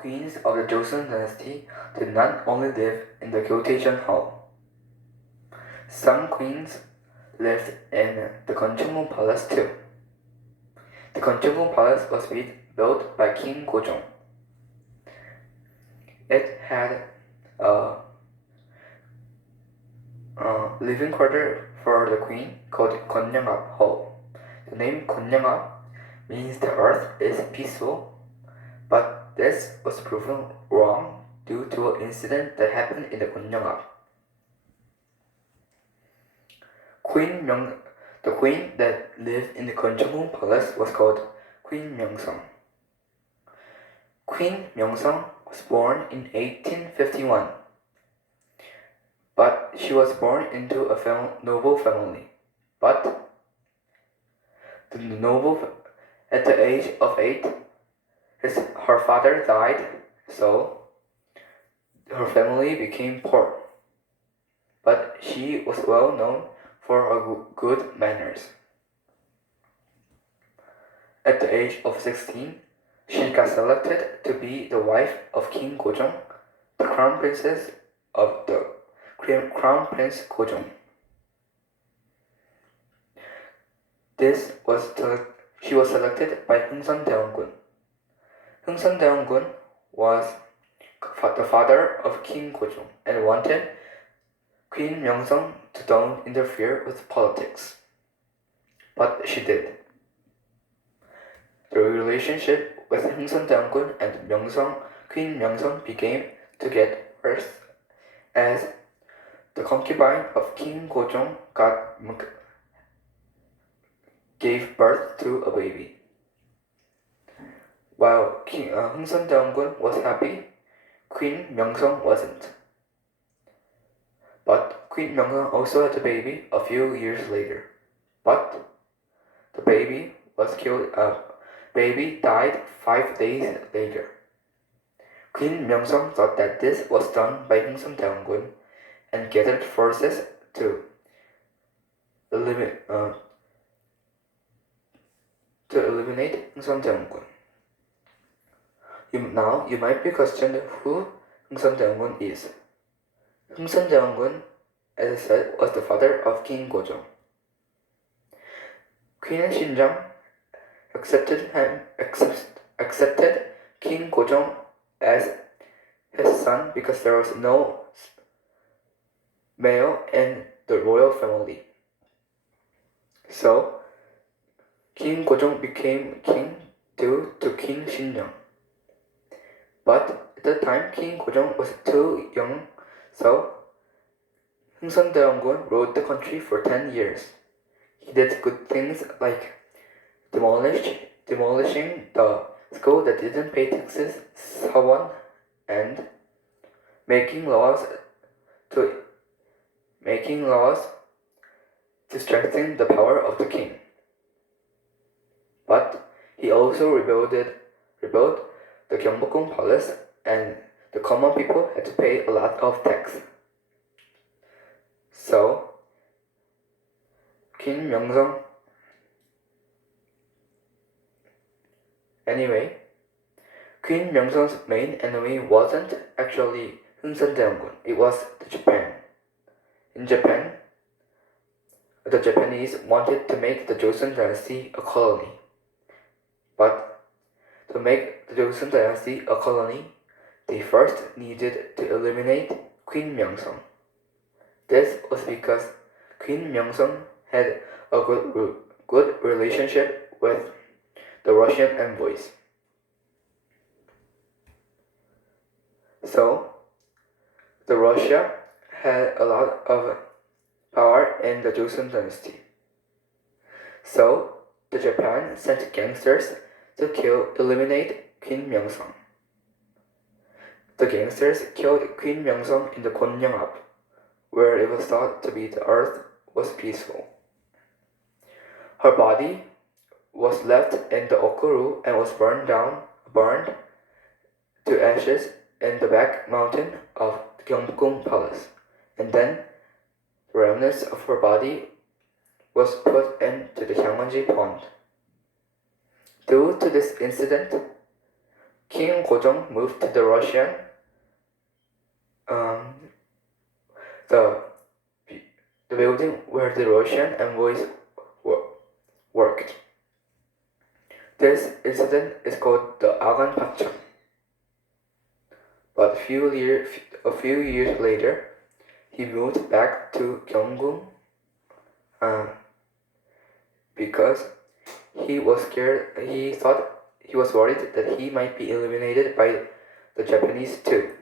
queens of the Joseon dynasty did not only live in the Gyotaejeon Hall. Some queens lived in the Gyeongbokgung Palace too. The Gyeongbokgung Palace was built by King Gojong. It had a living quarter for the queen called Gyeongnyeongap Hall. The name Gyeongnyeongap means the earth is peaceful, but this was proven wrong due to an incident that happened in the Gyeongnyeongap. The queen that lived in the Gyeongbokgung Palace was called Queen Myeongsong. Queen Myeongsong was born in 1851, but she was born into a noble family. But at the age of 8, her father died, so her family became poor. But she was well known for her good manners. At the age of 16, she got selected to be the wife of King Gojong, the crown prince Gojong. She was selected by Hungsun Daeonggun. Hungsun Daeonggun was the father of King Gojong and wanted Queen Myeongsong to don't interfere with politics. But she did. The relationship with Hungsun Daeonggun and Queen Myeongsong began to get worse as the concubine of King Gojong gave birth to a baby. While Hungsun Daeonggun was happy, Queen Myeongsong wasn't. But Queen Myeongsong also had a baby a few years later. But the baby was killed. Baby died 5 days later. Queen Myeongsong thought that this was done by Hungsun Daeonggun and gathered forces to eliminate Hungsun Daeonggun. Now you might be questioned who Hungsun Daeonggun is. Hungsun Daeonggun, as I said, was the father of King Gojong. Queen Shinjang accepted King Gojong as his son because there was no male in the royal family. So King Gojong became king due to King Shinjang. But at the time, King Gojong was too young, so Hungsun Daeonggun ruled the country for 10 years. He did good things like demolishing the school that didn't pay taxes, Sawon, and making laws to strengthen the power of the king. But he also rebuilt the Gyeongbokgung Palace, and the common people had to pay a lot of tax. So Queen Myeongsong. Anyway, Queen Myeongsong's main enemy wasn't actually Hungsun Daeonggun, it was Japan. In Japan, the Japanese wanted to make the Joseon dynasty a colony. But to make the Joseon dynasty a colony, they first needed to eliminate Queen Myeongsong. This was because Queen Myeongsong had a good relationship with the Russian envoys. So, the Russia had a lot of power in the Joseon dynasty. So, the Japan sent gangsters to eliminate Queen Myeongsong. The gangsters killed Queen Myeongsong in the Gyeongnyeongap, where it was thought to be the earth was peaceful. Her body was left in the Okuru and was burned to ashes in the back mountain of the Gyeongbokgung Palace, and then the remnants of her body was put into the Hyangwonji pond. Due to this incident, King Gojong moved to the um, the the building where the Russian envoys worked. This incident is called the Agan Pakcham. But a few years later, he moved back to Gyeonggung because he was scared. He was worried that he might be eliminated by the Japanese too.